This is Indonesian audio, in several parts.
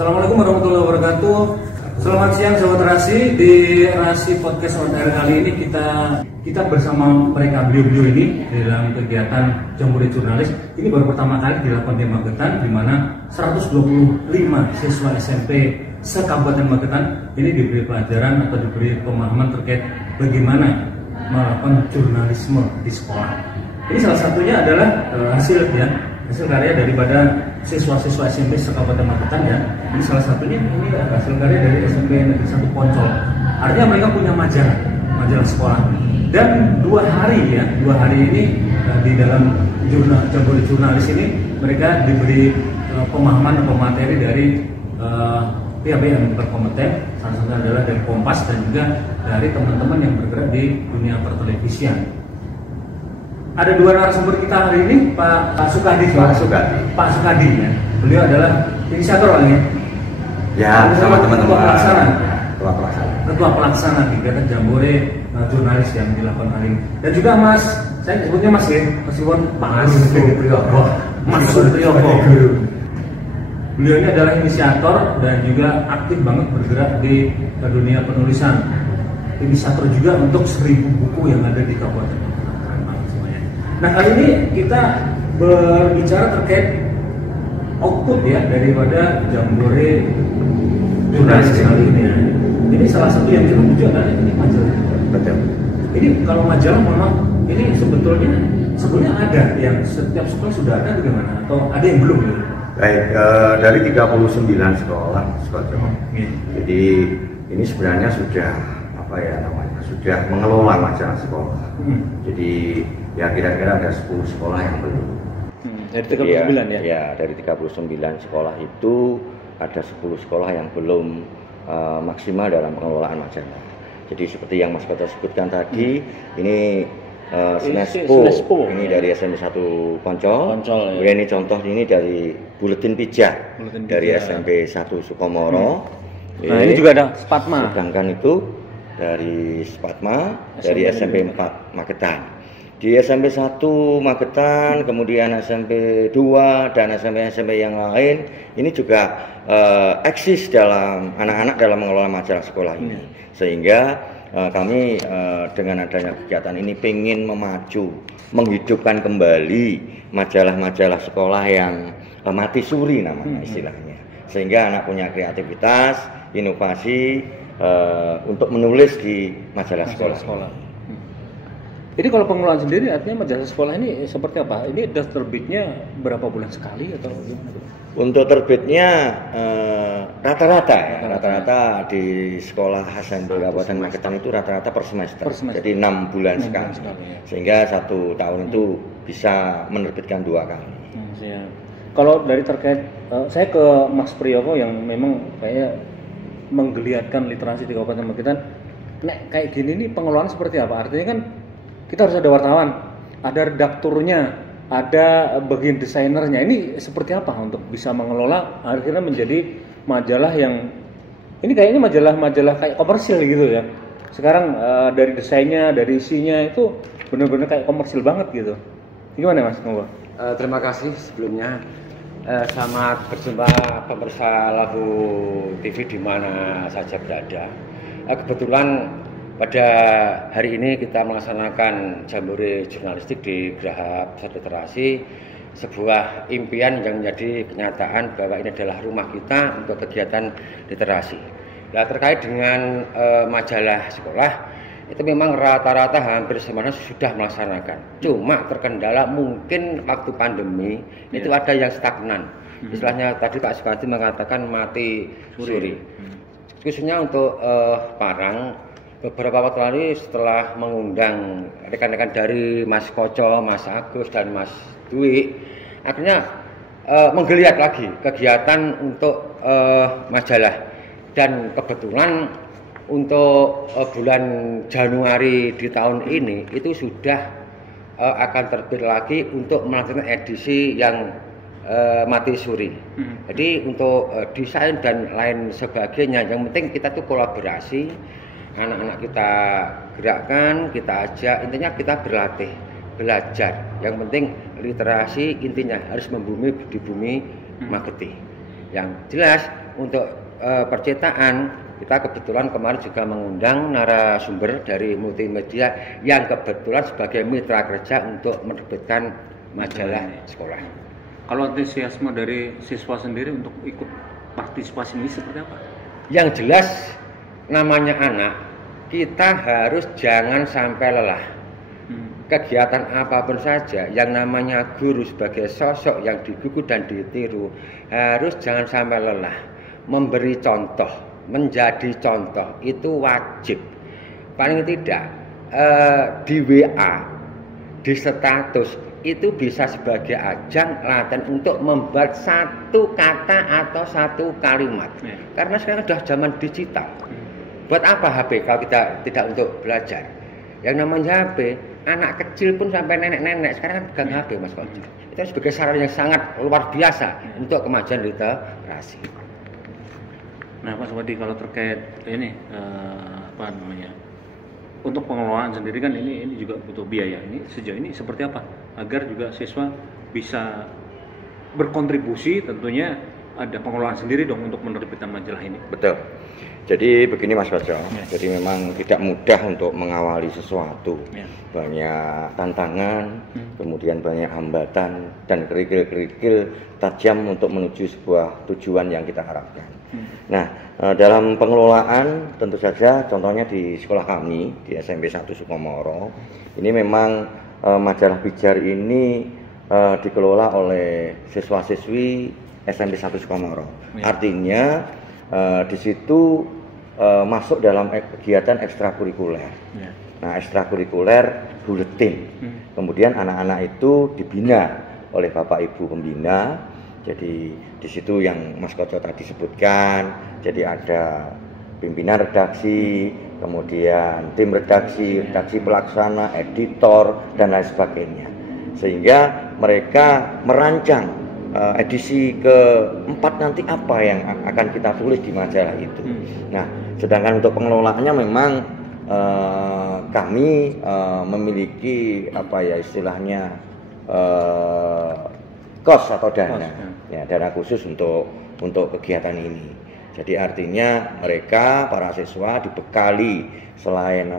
Assalamualaikum warahmatullahi wabarakatuh. Selamat siang sahabat Rasi. Di Rasi Podcast on Air kali ini kita bersama mereka beliau-beliau ini dalam kegiatan Jambore Jurnalis. Ini baru pertama kali dilakukan di Magetan, di mana 125 siswa SMP se-Kabupaten Magetan ini diberi pelajaran atau diberi pemahaman terkait bagaimana melakukan jurnalisme di sekolah. Ini salah satunya adalah hasil karya daripada siswa-siswa SMP se-Kabupaten Magetan ya. Ini salah satunya ini hasil karya dari SMP Negeri 1 Poncol. Artinya mereka punya majalah sekolah. Dan dua hari ini di dalam Jambore Jurnalis ini mereka diberi pemahaman atau materi dari pihak-pihak yang berkompeten. Salah satunya adalah dari Kompas dan juga dari teman-teman yang bergerak di dunia pertelevisian. Ada dua narasumber kita hari ini, Pak Sukadi. Pak Sukadi ya. Beliau adalah inisiator orangnya. Ya, sama teman-teman. Ketua pelaksana kegiatan Jambore Jurnalis yang dilakukan hari ini. Dan juga Mas, saya sebutnya Mas ya, meskipun Mas Supriyogo. Beliau ini adalah inisiator dan juga aktif banget bergerak di dunia penulisan. Inisiator juga untuk 1000 buku yang ada di Kabupaten. Nah, kali ini kita berbicara terkait output ya daripada Jambore Jurnalis kali ini ya. Ini salah satu yang kita tuju adalah ini majalah. Betul. Ini kalau majalah memang ini sebetulnya ada yang setiap sekolah sudah ada bagaimana atau ada yang belum gitu? Baik, dari 39 sekolah Jawa. Jadi ini sebenarnya sudah sudah mengelola majalah sekolah. Jadi ya kira-kira ada 10 sekolah yang belum. Dari 39 ya? Ya, dari 39 sekolah itu ada 10 sekolah yang belum maksimal dalam pengelolaan majalah. Jadi seperti yang Mas Koto sebutkan tadi, ini Sinespo, ini dari SMP 1 Poncol ya. Ini contoh ini dari Buletin Pijak, dari SMP 1 Sukomoro. Nah, ini juga ada Spatma. Sedangkan itu dari Spatma, dari SMP 4 Magetan. Di SMP 1 Magetan, kemudian SMP 2 dan SMP yang lain, ini juga eksis dalam anak-anak dalam mengelola majalah sekolah ini. Sehingga kami dengan adanya kegiatan ini ingin menghidupkan kembali majalah-majalah sekolah yang mati suri namanya istilahnya. Sehingga anak punya kreativitas, inovasi untuk menulis di majalah sekolah. Jadi kalau pengelolaan sendiri artinya majalah sekolah ini seperti apa? Ini sudah terbitnya berapa bulan sekali atau gimana? Untuk terbitnya rata-rata di sekolah SMP Kabupaten Magetan itu rata-rata per semester. Jadi 6 bulan sekali. Sehingga 1 tahun itu bisa menerbitkan 2 kali. Kalau dari terkait saya ke Mas Priyogo yang memang kayaknya menggeliatkan literasi di Kabupaten Magetan. Kayak gini nih pengelolaan seperti apa? Artinya kan kita harus ada wartawan, ada redakturnya, ada bagian desainernya. Ini seperti apa untuk bisa mengelola akhirnya menjadi majalah yang ini kayaknya majalah kayak komersil gitu ya. Sekarang dari desainnya, dari isinya itu benar-benar kayak komersil banget gitu. Gimana Mas? Terima kasih sebelumnya. Selamat berjumpa pemirsa Labu TV di mana saja berada. Kebetulan pada hari ini kita melaksanakan Jambore Jurnalistik di Geraha Pusat Literasi, sebuah impian yang menjadi kenyataan bahwa ini adalah rumah kita untuk kegiatan literasi. Nah, terkait dengan majalah sekolah, itu memang rata-rata hampir semuanya sudah melaksanakan. Cuma terkendala mungkin waktu pandemi itu ada yang stagnan. Istilahnya tadi Pak Sukadi mengatakan mati suri. Khususnya untuk Parang. Beberapa waktu lalu setelah mengundang rekan-rekan dari Mas Koco, Mas Agus, dan Mas Dwi, akhirnya menggeliat lagi kegiatan untuk majalah. Dan kebetulan untuk bulan Januari di tahun ini itu sudah akan terbit lagi untuk melakukan edisi yang mati suri. Jadi untuk desain dan lain sebagainya, yang penting kita tuh kolaborasi. Anak-anak kita gerakkan, kita ajak, intinya kita berlatih, belajar. Yang penting literasi intinya harus membumi di bumi Magetan. Yang jelas untuk percetakan, kita kebetulan kemarin juga mengundang narasumber dari multimedia yang kebetulan sebagai mitra kerja untuk menerbitkan majalah sekolah. Kalau antusiasme dari siswa sendiri untuk ikut partisipasi ini seperti apa? Yang jelas namanya anak, kita harus jangan sampai lelah. Kegiatan apapun saja yang namanya guru sebagai sosok yang digugu dan ditiru harus jangan sampai lelah. Memberi contoh, menjadi contoh itu wajib. Paling tidak di WA, di status itu bisa sebagai ajang latihan untuk membuat satu kata atau satu kalimat. Karena sekarang sudah zaman digital. Buat apa HP kalau kita tidak untuk belajar? Yang namanya HP, anak kecil pun sampai nenek-nenek sekarang kan pegang HP, Mas Koji. Itu sebagai sarana yang sangat luar biasa untuk kemajuan literasi. Nah, Mas Wadi, kalau terkait ini untuk pengelolaan sendiri kan ini juga butuh biaya. Ini sejauh ini seperti apa agar juga siswa bisa berkontribusi? Tentunya ada pengelolaan sendiri dong untuk menerbitkan majalah ini. Betul. Jadi begini Mas Bajo, jadi memang tidak mudah untuk mengawali sesuatu. Banyak tantangan, kemudian banyak hambatan dan kerikil-kerikil tajam untuk menuju sebuah tujuan yang kita harapkan. Nah, dalam pengelolaan tentu saja contohnya di sekolah kami di SMP 1 Sukomoro, ini memang majalah Pijar ini dikelola oleh siswa-siswi SMP 1 Sukomoro. Artinya di situ masuk dalam kegiatan ekstrakurikuler. Nah, ekstrakurikuler buletin. Kemudian anak-anak itu dibina oleh Bapak Ibu pembina. Jadi di situ yang Mas Koco tadi sebutkan. Jadi ada pimpinan redaksi, kemudian tim redaksi, redaksi pelaksana, editor dan lain sebagainya. Sehingga mereka merancang edisi keempat nanti apa yang akan kita tulis di majalah itu. Nah, sedangkan untuk pengelolaannya memang kami memiliki istilahnya kos atau dana, dana khusus untuk kegiatan ini. Jadi artinya mereka para siswa dibekali selain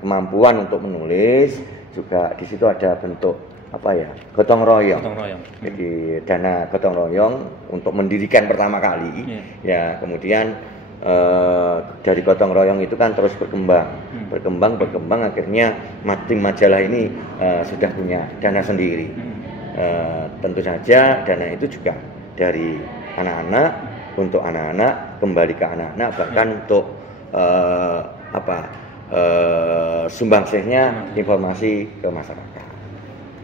kemampuan untuk menulis, juga di situ ada bentuk gotong royong. Jadi dana gotong royong untuk mendirikan pertama kali. Ya, kemudian dari gotong royong itu kan terus berkembang akhirnya tim majalah ini sudah punya dana sendiri. Tentu saja dana itu juga dari anak-anak, untuk anak-anak, kembali ke anak-anak, bahkan untuk sumbangsihnya informasi ke masyarakat.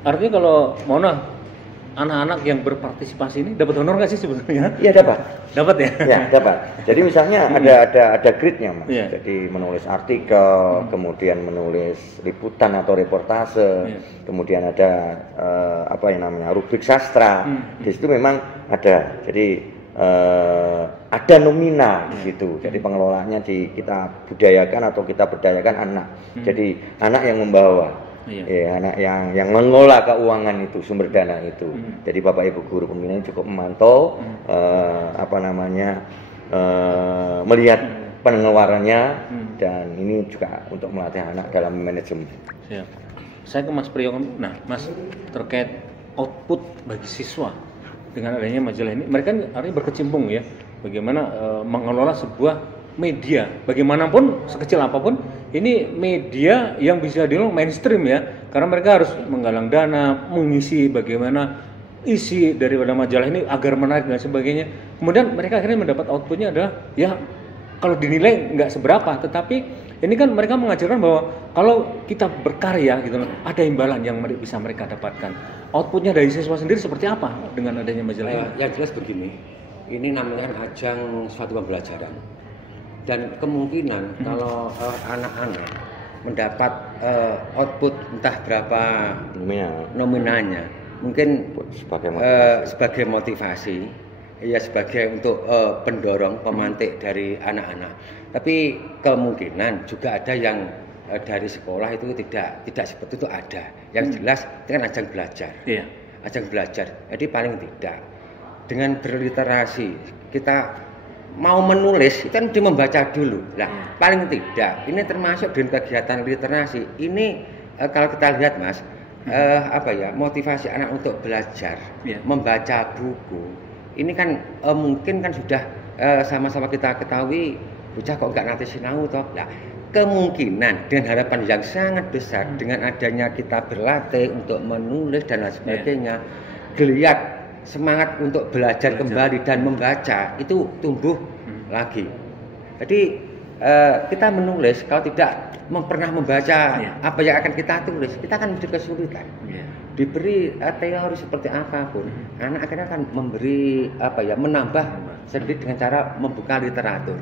Artinya kalau anak-anak yang berpartisipasi ini dapat honor nggak sih sebetulnya? Iya, dapat. Dapat ya? Ya, dapat. Jadi misalnya ada grade-nya, Mas. Jadi menulis artikel, kemudian menulis liputan atau reportase, kemudian ada rubrik sastra. Di situ memang ada. Jadi ada nominal di situ. Jadi pengelolaannya kita budayakan atau kita berdayakan anak. Jadi anak yang membawa. Anak yang mengelola keuangan itu, sumber dana itu. Jadi Bapak Ibu guru pembina cukup memantau melihat pengeluarannya, dan ini juga untuk melatih anak dalam manajemen. Saya ke Mas Priyono. Nah, Mas, terkait output bagi siswa dengan adanya majalah ini, mereka artinya berkecimpung ya, bagaimana mengelola sebuah media, bagaimanapun sekecil apapun ini media yang bisa dibilang mainstream ya, karena mereka harus menggalang dana, mengisi bagaimana isi daripada majalah ini agar menarik dan sebagainya. Kemudian mereka akhirnya mendapat outputnya adalah ya kalau dinilai nggak seberapa, tetapi ini kan mereka mengajarkan bahwa kalau kita berkarya gitu ada imbalan yang bisa mereka dapatkan. Outputnya dari siswa sendiri seperti apa dengan adanya majalah ini? Yang jelas begini, ini namanya ajang suatu pembelajaran. Dan kemungkinan kalau anak-anak mendapat output entah berapa nominalnya, mungkin sebagai motivasi, ya sebagai untuk pendorong, pemantik dari anak-anak. Tapi kemungkinan juga ada yang dari sekolah itu tidak seperti itu ada. Yang jelas itu kan ajang belajar. Ajang belajar. Jadi paling tidak dengan berliterasi kita mau menulis itu kan dia membaca dulu. Nah, paling tidak ini termasuk di kegiatan literasi. Ini kalau kita lihat Mas, motivasi anak untuk belajar, membaca buku. Ini kan mungkin kan sudah sama-sama kita ketahui bocah kok enggak nanti sinau toh. Nah, kemungkinan dengan harapan yang sangat besar dengan adanya kita berlatih untuk menulis dan lain sebagainya, geliat semangat untuk belajar kembali dan membaca itu tumbuh lagi. Jadi kita menulis kalau tidak pernah membaca apa yang akan kita tulis, kita akan menjadi kesulitan. Diberi teori seperti apapun, anak akhirnya akan memberi menambah sendiri dengan cara membuka literatur.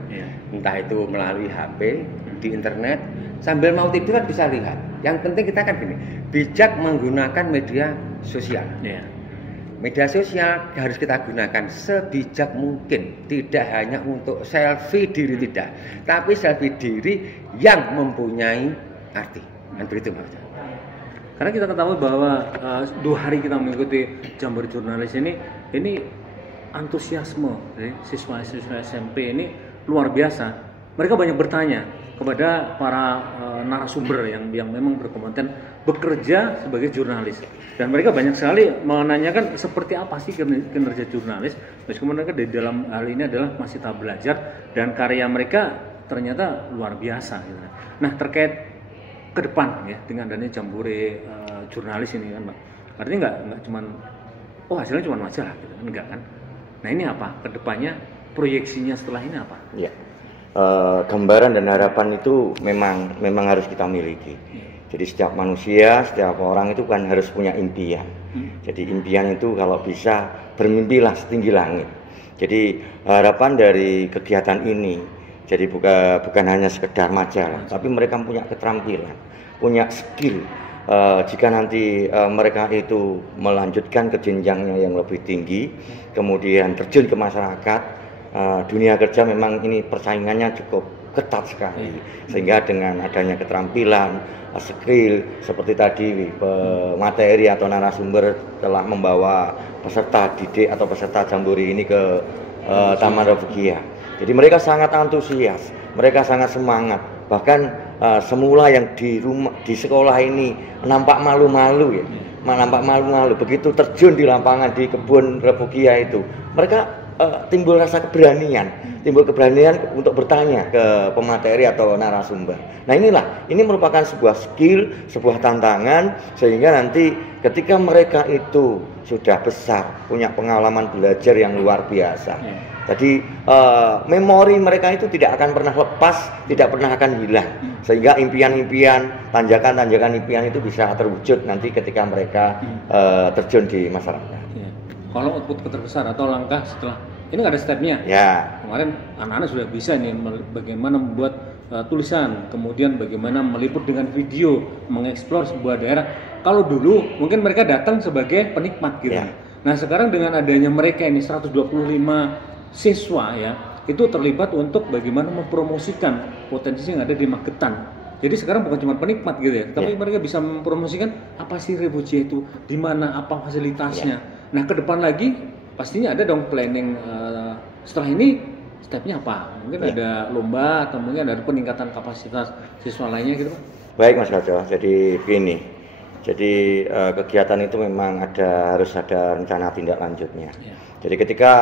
Entah itu melalui HP, di internet, sambil mau tidur kan bisa lihat. Yang penting kita kan gini, bijak menggunakan media sosial. Media sosial harus kita gunakan sebijak mungkin, tidak hanya untuk selfie diri tidak, tapi selfie diri yang mempunyai arti. Dan begitu Mas. Karena kita ketahui bahwa 2 hari kita mengikuti Jambore Jurnalis ini antusiasme siswa-siswa SMP ini luar biasa. Mereka banyak bertanya kepada para narasumber yang memang berkompeten bekerja sebagai jurnalis, dan mereka banyak sekali menanyakan seperti apa sih kinerja jurnalis, meskipun mereka di dalam hal ini adalah masih tahap belajar dan karya mereka ternyata luar biasa gitu. Nah, terkait ke depan ya dengan adanya Jambore Jurnalis ini kan Pak, artinya nggak cuman hasilnya cuma majalah gitu kan, enggak kan. Nah, ini apa ke depannya, proyeksinya setelah ini apa? Gambaran dan harapan itu memang harus kita miliki. Jadi setiap manusia, setiap orang itu kan harus punya impian. Jadi impian itu kalau bisa bermimpilah setinggi langit. Jadi harapan dari kegiatan ini, jadi bukan hanya sekedar majalah, tapi mereka punya keterampilan, punya skill. Jika nanti mereka itu melanjutkan ke jenjangnya yang lebih tinggi, kemudian terjun ke masyarakat, dunia kerja memang ini persaingannya cukup ketat sekali, sehingga dengan adanya keterampilan, skill seperti tadi materi atau narasumber telah membawa peserta didik atau peserta Jambore ini ke Taman Refugia. Jadi mereka sangat antusias, mereka sangat semangat. Bahkan semula yang di sekolah ini nampak malu-malu ya, nampak malu-malu. Begitu terjun di lapangan di kebun Refugia itu, mereka timbul rasa keberanian untuk bertanya ke pemateri atau narasumber. Nah, ini merupakan sebuah skill, sebuah tantangan, sehingga nanti ketika mereka itu sudah besar, punya pengalaman belajar yang luar biasa. Jadi memori mereka itu tidak akan pernah lepas, tidak pernah akan hilang, sehingga impian-impian, tanjakan-tanjakan impian itu bisa terwujud nanti ketika mereka terjun di masyarakat. Kalau output terbesar atau langkah setelah ini nggak ada stepnya. Kemarin anak-anak sudah bisa nih bagaimana membuat tulisan, kemudian bagaimana meliput dengan video, mengeksplor sebuah daerah. Kalau dulu mungkin mereka datang sebagai penikmat gitu. Nah, sekarang dengan adanya mereka ini 125 siswa ya, itu terlibat untuk bagaimana mempromosikan potensi yang ada di Magetan. Jadi sekarang bukan cuma penikmat gitu ya, tapi mereka bisa mempromosikan apa sih Refugia itu, di mana, apa fasilitasnya. Nah, ke depan lagi pastinya ada dong planning setelah ini stepnya apa? Mungkin ada lomba atau mungkin ada peningkatan kapasitas siswa lainnya gitu Pak? Baik Mas Kajo, jadi begini. Jadi kegiatan itu memang harus ada rencana tindak lanjutnya. Jadi ketika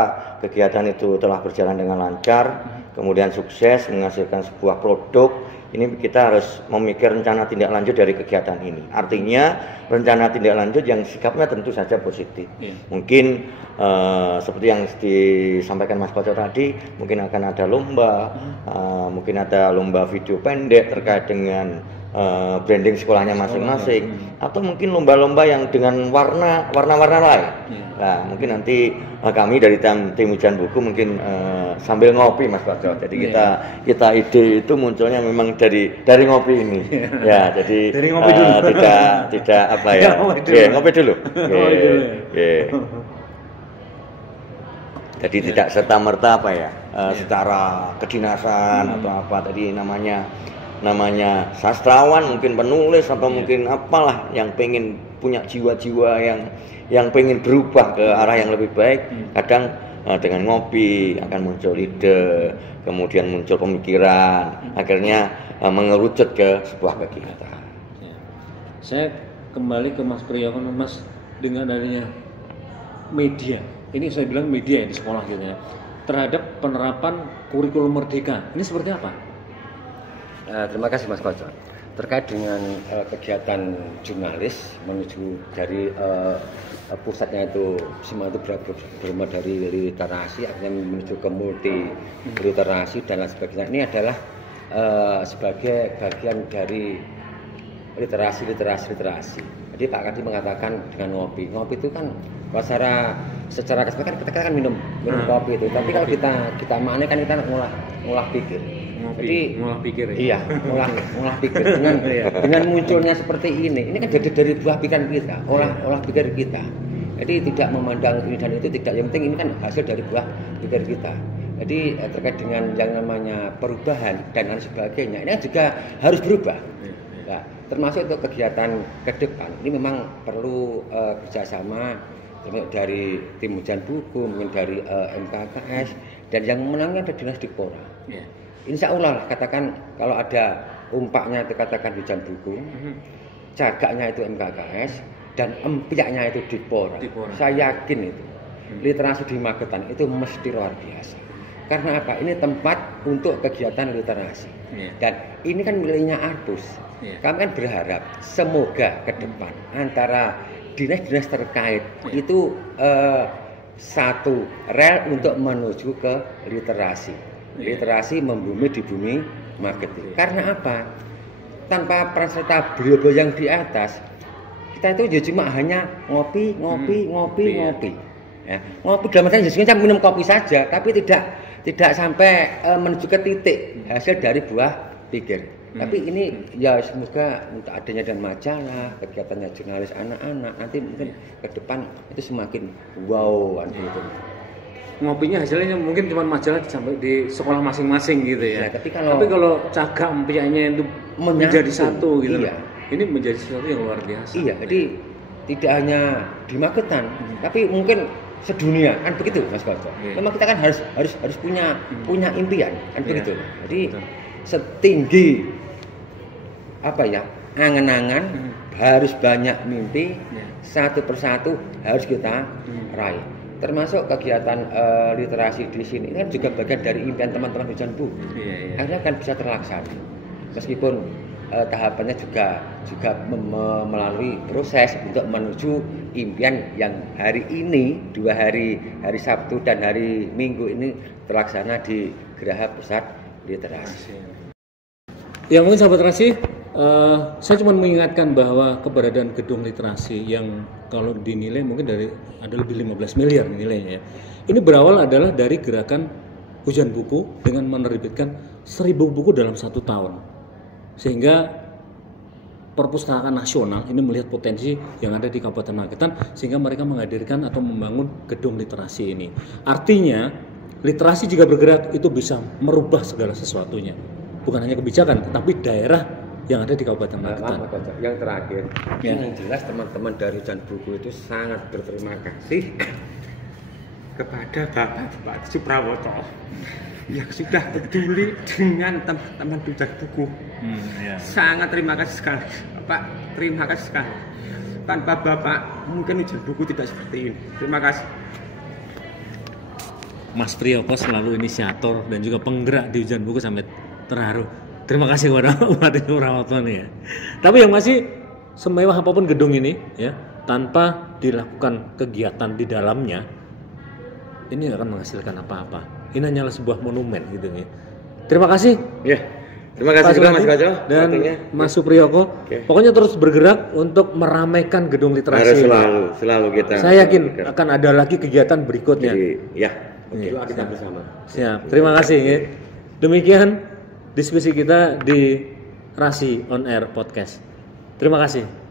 kegiatan itu telah berjalan dengan lancar, kemudian sukses menghasilkan sebuah produk, ini kita harus memikir rencana tindak lanjut dari kegiatan ini. Artinya rencana tindak lanjut yang sikapnya tentu saja positif. Mungkin seperti yang disampaikan Mas Koco tadi, mungkin akan ada lomba, mungkin ada lomba video pendek terkait dengan branding sekolahnya masing-masing, atau mungkin lomba-lomba yang dengan warna-warna lain. Nah, mungkin nanti kami dari tim Hujan Buku mungkin sambil ngopi Mas Koco. Jadi kita ide itu munculnya memang dari ngopi ini. Ya, jadi dari ngopi dulu. tidak apa ya. Ngopi dulu. Jadi tidak serta-merta apa ya, secara kedinasan atau apa tadi namanya sastrawan, mungkin penulis atau mungkin apalah yang pengen punya jiwa-jiwa yang pengen berubah ke arah yang lebih baik. Kadang dengan ngopi akan muncul ide, kemudian muncul pemikiran, akhirnya mengerucut ke sebuah kegiatan. Ya. Saya kembali ke Mas Priyo, Mas, dengan adanya media, ini saya bilang media di sekolah gitu ya, terhadap penerapan kurikulum merdeka, ini seperti apa? Terima kasih Mas Koco. Terkait dengan kegiatan jurnalis menuju dari pusatnya itu semua itu bermula dari literasi, akhirnya menuju ke multi literasi dan lain sebagainya. Ini adalah sebagai bagian dari literasi. Jadi Pak Kadi mengatakan dengan ngopi itu kan secara kesempatan kita kan minum kopi itu. Tapi kalau kita maknanya kan kita ngolah pikir. Jadi ngolah pikir ya? Iya, ngolah pikir dengan munculnya seperti ini kan jadi dari buah pikiran kita, olah pikir kita. Jadi tidak memandang ini dan itu, tidak, yang penting ini kan hasil dari buah pikir kita. Jadi terkait dengan yang namanya perubahan dan lain sebagainya, ini kan juga harus berubah. Nah, termasuk untuk kegiatan ke depan ini memang perlu kerjasama dari tim hujan buku, mungkin dari MKKS, dan yang menangnya ada Dinas Dikpora. Insya Allah katakan kalau ada umpaknya itu katakan hujan buku, cagaknya itu MKKS, dan empiaknya itu Dikpora. Saya yakin itu literasi di Magetan itu mesti luar biasa. Karena apa? Ini tempat untuk kegiatan literasi. Dan ini kan miliknya Ardus. Kami kan berharap semoga ke depan antara dinas-dinas terkait itu satu rel untuk menuju ke literasi. Literasi membumi di bumi Magetan. Karena apa? Tanpa peran serta beliau yang di atas, kita itu cuma hanya ngopi. Ya. Ngopi dalam artian hanya minum kopi saja, tapi tidak sampai menuju ke titik hasil dari buah pikir. Tapi ini ya semoga untuk adanya dan majalah, kegiatannya jurnalis anak-anak nanti mungkin ke depan itu semakin wow gitu. Ngopinya hasilnya mungkin cuma majalah sampai di sekolah masing-masing gitu ya. Tapi kalau cagak empiaknya itu menjadi satu gitu. Iya. Ini menjadi sesuatu yang luar biasa. Iya, jadi tidak hanya di Magetan, tapi mungkin sedunia kan begitu Mas Koco. Memang kita kan harus punya impian kan begitu. Jadi setinggi angan-angan harus banyak mimpi, satu persatu harus kita raih. Termasuk kegiatan literasi di sini ini kan juga bagian dari impian teman-teman hujan buku. Akhirnya kan bisa terlaksana. Meskipun tahapannya juga melalui proses untuk menuju impian yang hari ini 2 hari Sabtu dan hari Minggu ini terlaksana di Geraha Pusat Literasi. Ya mungkin sahabat literasi, saya cuma mengingatkan bahwa keberadaan gedung literasi yang kalau dinilai mungkin ada lebih 15 miliar nilainya ya. Ini berawal adalah dari gerakan hujan buku dengan menerbitkan 1000 buku dalam 1 tahun. Sehingga Perpustakaan Nasional ini melihat potensi yang ada di Kabupaten Magetan sehingga mereka menghadirkan atau membangun gedung literasi ini. Artinya literasi jika bergerak itu bisa merubah segala sesuatunya. Bukan hanya kebijakan tetapi daerah yang ada di Kabupaten Magetan. Yang terakhir, yang jelas teman-teman dari Hujan Buku itu sangat berterima kasih kepada Bapak Suprawoto yang sudah peduli dengan teman-teman Hujan Buku. Sangat terima kasih sekali, Bapak. Terima kasih sekali. Tanpa Bapak mungkin Hujan Buku tidak seperti ini. Terima kasih. Mas Priyoko selalu inisiator dan juga penggerak di Hujan Buku sampai terharu. Terima kasih kepada Bupati Suprawoto nih ya. Tapi yang masih semewah apapun gedung ini ya, tanpa dilakukan kegiatan di dalamnya, ini nggak akan menghasilkan apa-apa. Ini hanyalah sebuah monumen gitu ya. Terima kasih. Ya. Terima kasih juga Mas Koco dan Mas Supriyoko. Pokoknya terus bergerak untuk meramaikan gedung literasi. Selalu kita. Saya yakin akan ada lagi kegiatan berikutnya. Jadi, ya. Oke, kita bersama. Siap. Terima kasih ya. Demikian diskusi kita di Rasi On Air Podcast. Terima kasih.